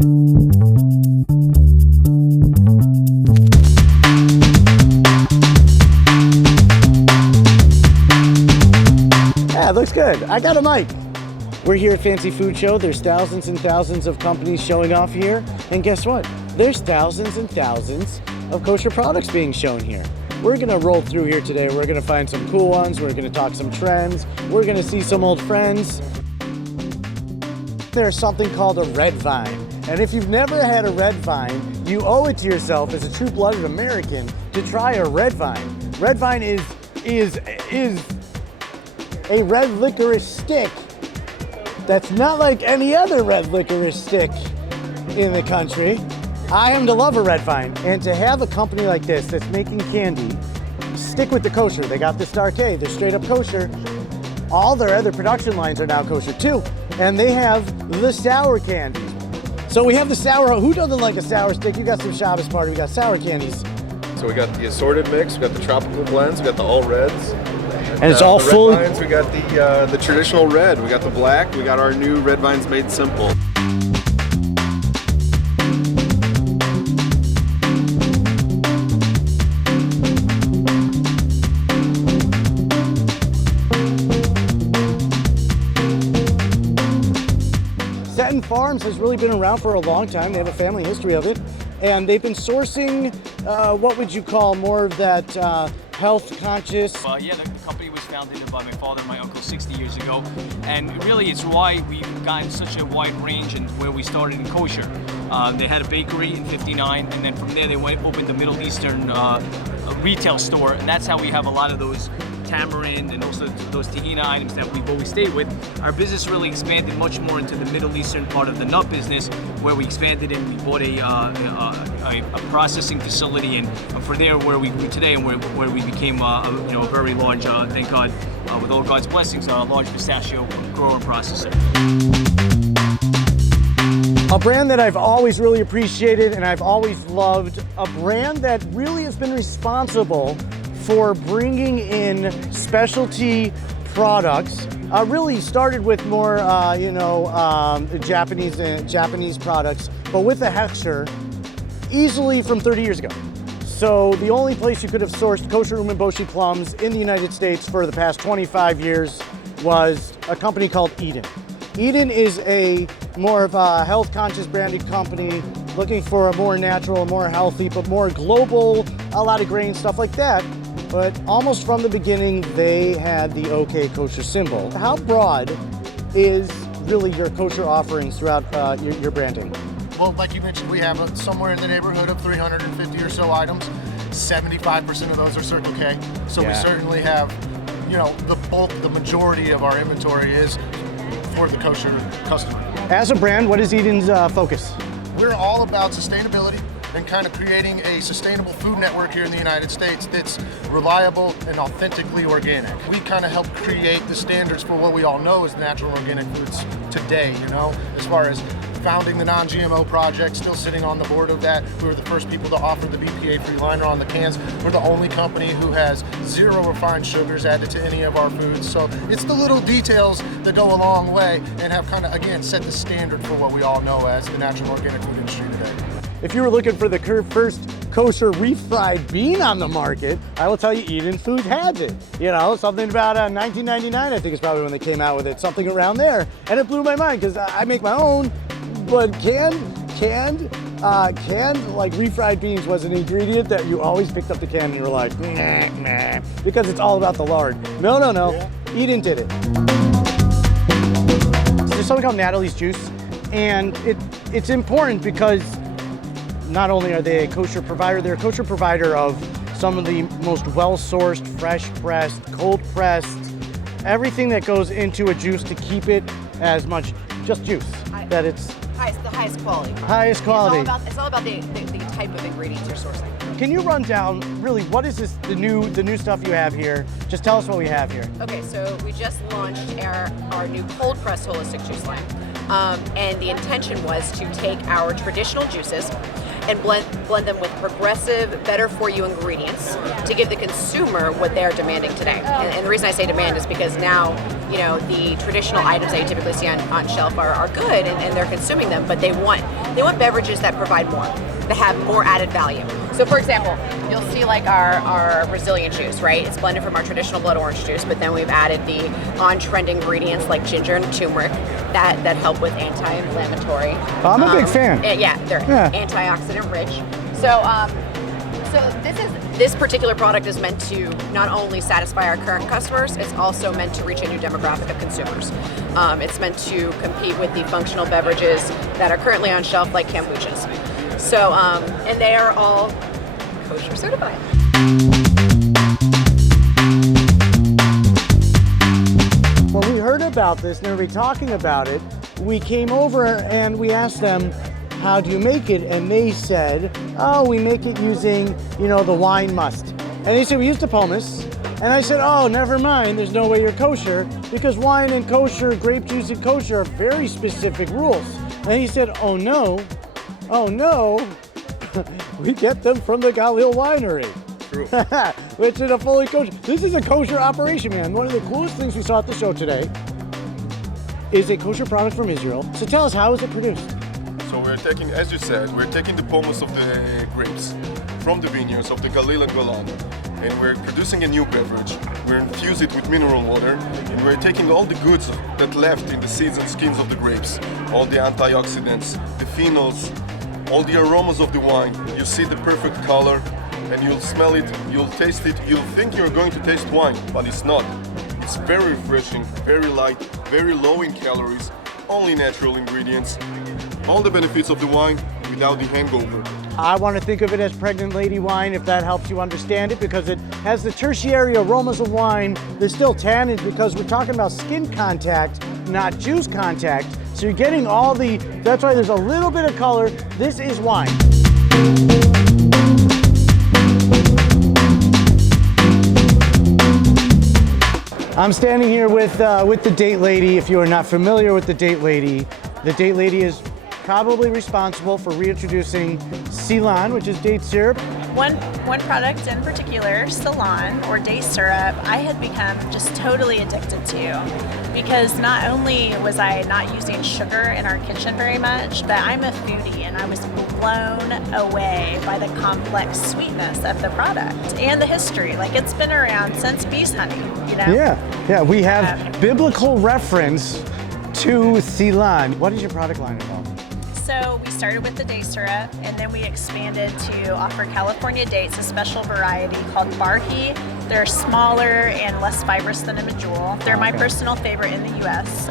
Yeah, it looks good. I got a mic. We're here at Fancy Food Show. There's thousands and thousands of companies showing off here. And guess what? There's thousands and thousands of kosher products being shown here. We're gonna roll through here today. We're gonna find some cool ones. We're gonna talk some trends. We're gonna see some old friends. There's something called a red vine. And if you've never had a red vine, you owe it to yourself as a true-blooded American to try a red vine. Red vine is a red licorice stick that's not like any other red licorice stick in the country. I happen to love a red vine, and to have a company like this that's making candy stick with the kosher. They got the Star K, they're straight up kosher. All their other production lines are now kosher too, and they have the sour candy. So we have the sour, who doesn't like a sour stick? You got some Shabbos party, we got sour candies. So we got the assorted mix, we got the tropical blends, we got the all reds. And it's all the full. Red vines, we got the traditional red, we got the black, we got our new red vines made simple. Seton Farms has really been around for a long time. They have a family history of it. And they've been sourcing, what would you call more of that health conscious? Yeah, the company was founded by my father and my uncle 60 years ago. And really it's why we've gotten such a wide range and where we started in kosher. They had a bakery in '59, and then from there they opened the Middle Eastern retail store. And that's how we have a lot of those tamarind and also those tahina items that we've always stayed with. Our business really expanded much more into the Middle Eastern part of the nut business, where we expanded and we bought a processing facility, and for there where we grew today and where we became a very large, thank God, with all God's blessings, a large pistachio grower and processor. A brand that I've always really appreciated and I've always loved, a brand that really has been responsible for bringing in specialty products. Really started with more, Japanese products, but with the hechsher, easily from 30 years ago. So the only place you could have sourced kosher umeboshi plums in the United States for the past 25 years was a company called Eden. Eden is a more of a health-conscious branded company looking for a more natural, more healthy, but more global, a lot of grain, stuff like that. But almost from the beginning, they had the OK Kosher symbol. How broad is really your kosher offerings throughout your branding? Well, like you mentioned, we have somewhere in the neighborhood of 350 or so items. 75% of those are Circle K. So we certainly have, the bulk, the majority of our inventory is for the kosher customer. As a brand, what is Eden's focus? We're all about sustainability and kind of creating a sustainable food network here in the United States that's reliable and authentically organic. We kind of help create the standards for what we all know as natural organic foods today, as far as founding the non-GMO project, still sitting on the board of that. We were the first people to offer the BPA-free liner on the cans. We're the only company who has 0 refined sugars added to any of our foods. So it's the little details that go a long way and have kind of, again, set the standard for what we all know as the natural organic food industry today. If you were looking for the first kosher refried bean on the market, I will tell you Eden Foods has it. Something about 1999, I think is probably when they came out with it, something around there. And it blew my mind because I make my own, but canned like refried beans was an ingredient that you always picked up the can and you were like, nah, because it's all about the lard. No. Yeah. Eden did it. There's something called Natalie's Juice, and it's important because not only are they a kosher provider, they're a kosher provider of some of the most well-sourced, fresh-pressed, cold-pressed, everything that goes into a juice to keep it as much just juice, that it's the highest quality. Highest quality. It's all about the type of ingredients you're sourcing. Can you run down, really, what is this, the new stuff you have here? Just tell us what we have here. Okay, so we just launched our new cold-pressed holistic juice line. And the intention was to take our traditional juices and blend them with progressive, better for you ingredients to give the consumer what they're demanding today. And the reason I say demand is because now, you know, the traditional items that you typically see on shelf are good and they're consuming them, but they want beverages that provide more, that have more added value. So for example, you'll see like our Brazilian juice, right? It's blended from our traditional blood orange juice, but then we've added the on-trend ingredients like ginger and turmeric that help with anti-inflammatory. I'm a big fan. Yeah, they're antioxidant rich. So this particular product is meant to not only satisfy our current customers, it's also meant to reach a new demographic of consumers. It's meant to compete with the functional beverages that are currently on shelf, like kombuchas. So, and they are all kosher certified. When we heard about this and everybody talking about it, we came over and we asked them, how do you make it? And they said, oh, we make it using, you know, the wine must. And they said, we use the pomace. And I said, oh, never mind, there's no way you're kosher, because wine and kosher, grape juice and kosher are very specific rules. And he said, oh no, we get them from the Galil winery. True. Which is a fully kosher. This is a kosher operation, man. One of the coolest things we saw at the show today is a kosher product from Israel. So tell us, how is it produced? So we're taking, as you said, we're taking the pomace of the grapes from the vineyards of the Galil and Golan, and we're producing a new beverage. We're infusing it with mineral water, and we're taking all the goods that left in the seeds and skins of the grapes, all the antioxidants, the phenols, all the aromas of the wine. You see the perfect color, and you'll smell it, you'll taste it, you'll think you're going to taste wine, but it's not. It's very refreshing, very light, very low in calories, only natural ingredients, all the benefits of the wine without the hangover. I want to think of it as pregnant lady wine, if that helps you understand it, because it has the tertiary aromas of wine. There's still tannins because we're talking about skin contact, not juice contact. So you're getting all the, that's why there's a little bit of color. This is wine. I'm standing here with the date lady. If you are not familiar with the date lady is probably responsible for reintroducing Ceylon, which is date syrup. One product in particular, Ceylon or date syrup, I had become just totally addicted to, because not only was I not using sugar in our kitchen very much, but I'm a foodie and I was blown away by the complex sweetness of the product and the history. Like, it's been around since bees honey, you know? Yeah, we have biblical reference to Ceylon. What is your product line involved? So we started with the date syrup, and then we expanded to offer California dates, a special variety called Barhi. They're smaller and less fibrous than a medjool. They're my personal favorite in the US.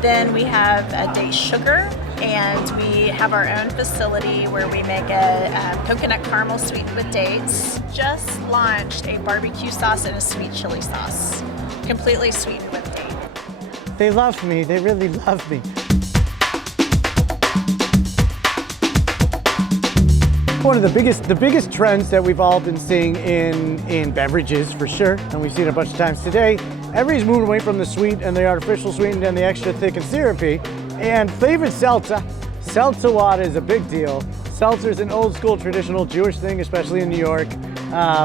Then we have a date sugar, and we have our own facility where we make a coconut caramel sweetened with dates. Just launched a barbecue sauce and a sweet chili sauce, completely sweetened with date. They love me, they really love me. One of the biggest trends that we've all been seeing in beverages, for sure, and we've seen it a bunch of times today, everybody's moving away from the sweet and the artificial sweetened and the extra thick and syrupy, and flavored seltzer. Seltzer water is a big deal. Seltzer is an old school traditional Jewish thing, especially in New York.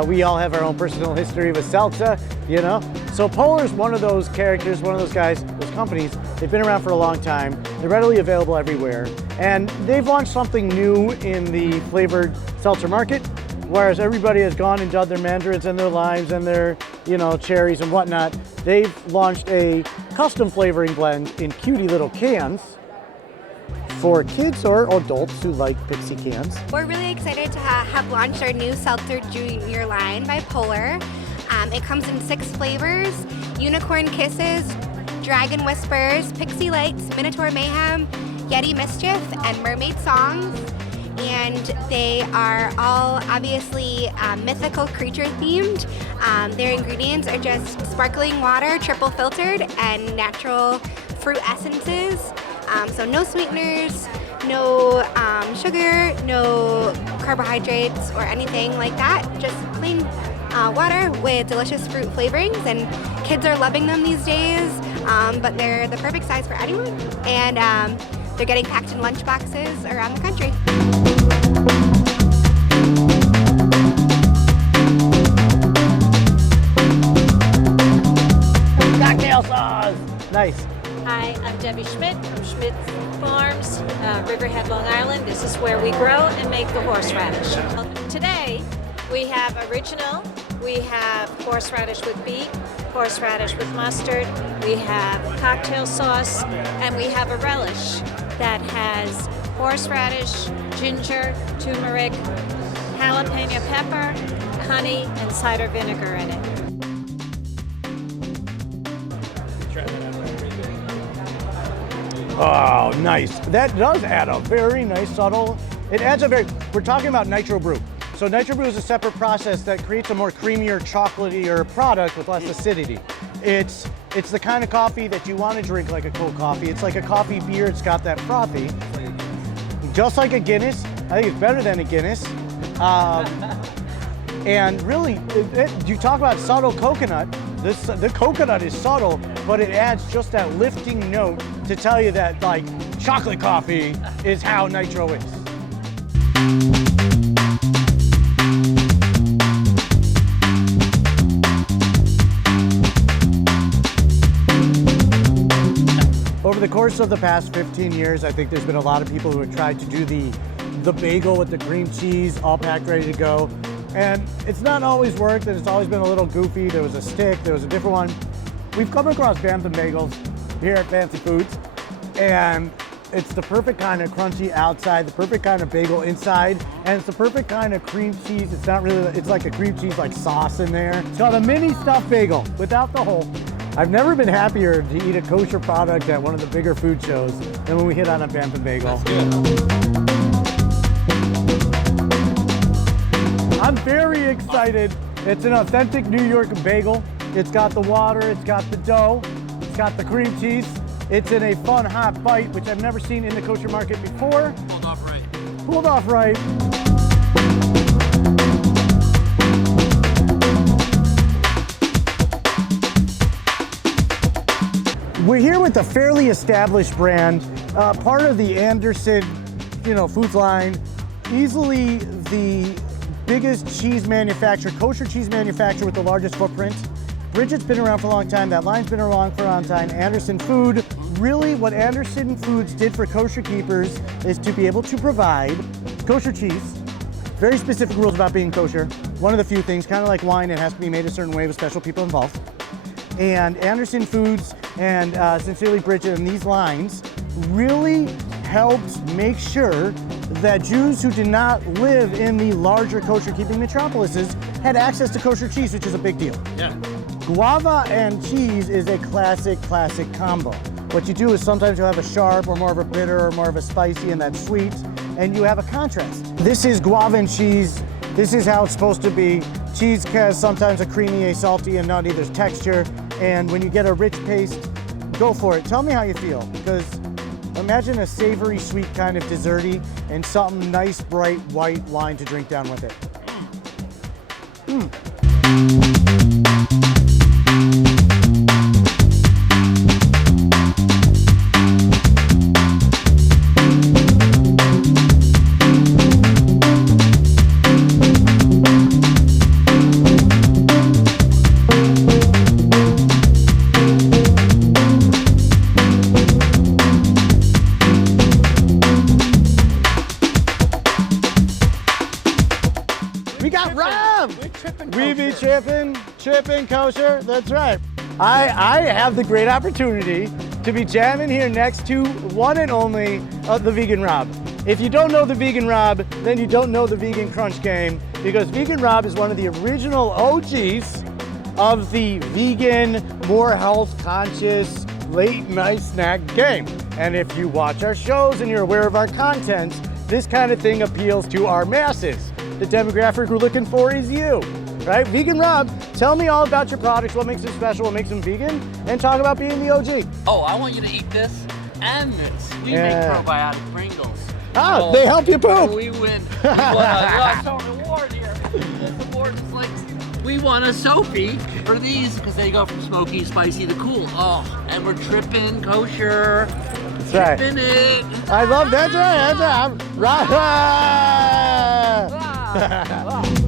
We all have our own personal history with seltzer, you know? So Polar's one of those characters, one of those guys, those companies. They've been around for a long time. They're readily available everywhere. And they've launched something new in the flavored seltzer market, whereas everybody has gone and done their mandarins and their limes and their, you know, cherries and whatnot. They've launched a custom flavoring blend in cutie little cans for kids or adults who like Pixie cans. We're really excited to have launched our new Seltzer Junior line by Polar. It comes in 6 flavors: Unicorn Kisses, Dragon Whispers, Pixie Lights, Minotaur Mayhem, Yeti Mischief, and Mermaid Songs. And they are all obviously mythical creature themed. Their ingredients are just sparkling water, triple filtered, and natural fruit essences. So no sweeteners, no sugar, no carbohydrates or anything like that. Just plain water with delicious fruit flavorings, and kids are loving them these days. But they're the perfect size for anyone, and they're getting packed in lunch boxes around the country. Cocktail sauce. Nice. Hi, I'm Debbie Schmidt from Schmidt's Farms, Riverhead, Long Island. This is where we grow and make the horseradish. Today, we have original, we have horseradish with beet, horseradish with mustard, we have cocktail sauce, and we have a relish that has horseradish, ginger, turmeric, jalapeno pepper, honey, and cider vinegar in it. Oh, nice. That does add a very nice subtle, we're talking about nitro brew. So nitro brew is a separate process that creates a more creamier, chocolatey product with less acidity. It's the kind of coffee that you want to drink like a cold coffee. It's like a coffee beer, it's got that frothy. Just like a Guinness, I think it's better than a Guinness. And really, you talk about subtle coconut, the coconut is subtle, but it adds just that lifting note to tell you that like chocolate coffee is how nitro is. Over the course of the past 15 years, I think there's been a lot of people who have tried to do the bagel with the cream cheese all packed ready to go. And it's not always worked, and it's always been a little goofy. There was a stick, there was a different one. We've come across Bantam Bagels here at Fancy Foods, and it's the perfect kind of crunchy outside, the perfect kind of bagel inside, and it's the perfect kind of cream cheese. It's not really, it's like a cream cheese like sauce in there. It's called a mini stuffed bagel without the hole. I've never been happier to eat a kosher product at one of the bigger food shows than when we hit on a Bantam Bagel. I'm very excited. It's an authentic New York bagel. It's got the water, it's got the dough, it's got the cream cheese. It's in a fun hot bite, which I've never seen in the kosher market before. Pulled off right. Pulled off right. We're here with a fairly established brand, part of the Anderson, foods line, easily the biggest cheese manufacturer, kosher cheese manufacturer with the largest footprint. Bridget's been around for a long time, that line's been around for a long time. Anderson Food, really what Anderson Foods did for kosher keepers is to be able to provide kosher cheese, very specific rules about being kosher. One of the few things, kind of like wine, it has to be made a certain way with special people involved. And Anderson Foods and Sincerely Bridget and these lines really helped make sure that Jews who did not live in the larger kosher keeping metropolises had access to kosher cheese, which is a big deal. Yeah. Guava and cheese is a classic combo. What you do is sometimes you'll have a sharp or more of a bitter or more of a spicy and that's sweet, and you have a contrast. This is guava and cheese. This is how it's supposed to be. Cheese has sometimes a creamy, a salty, and nutty. There's texture, and when you get a rich paste, go for it. Tell me how you feel, because imagine a savory, sweet kind of desserty and something nice, bright, white wine to drink down with it. We got Rob! We be chipping kosher, that's right. I have the great opportunity to be jamming here next to one and only the Vegan Rob. If you don't know the Vegan Rob, then you don't know the Vegan Crunch game, because Vegan Rob is one of the original OGs of the vegan, more health conscious, late night snack game. And if you watch our shows and you're aware of our content, this kind of thing appeals to our masses. The demographic we're looking for is you, right? Vegan Rob, tell me all about your products, what makes them special, what makes them vegan, and talk about being the OG. Oh, I want you to eat this and this. We Yeah. make probiotic Pringles. Ah, So, they help you poop. We win. We won a award here. This award is like, we won a Sophie for these because they go from smoky, spicy to cool. Oh, and we're tripping kosher. That's right. In it. I love that's right. That's right. I'm right.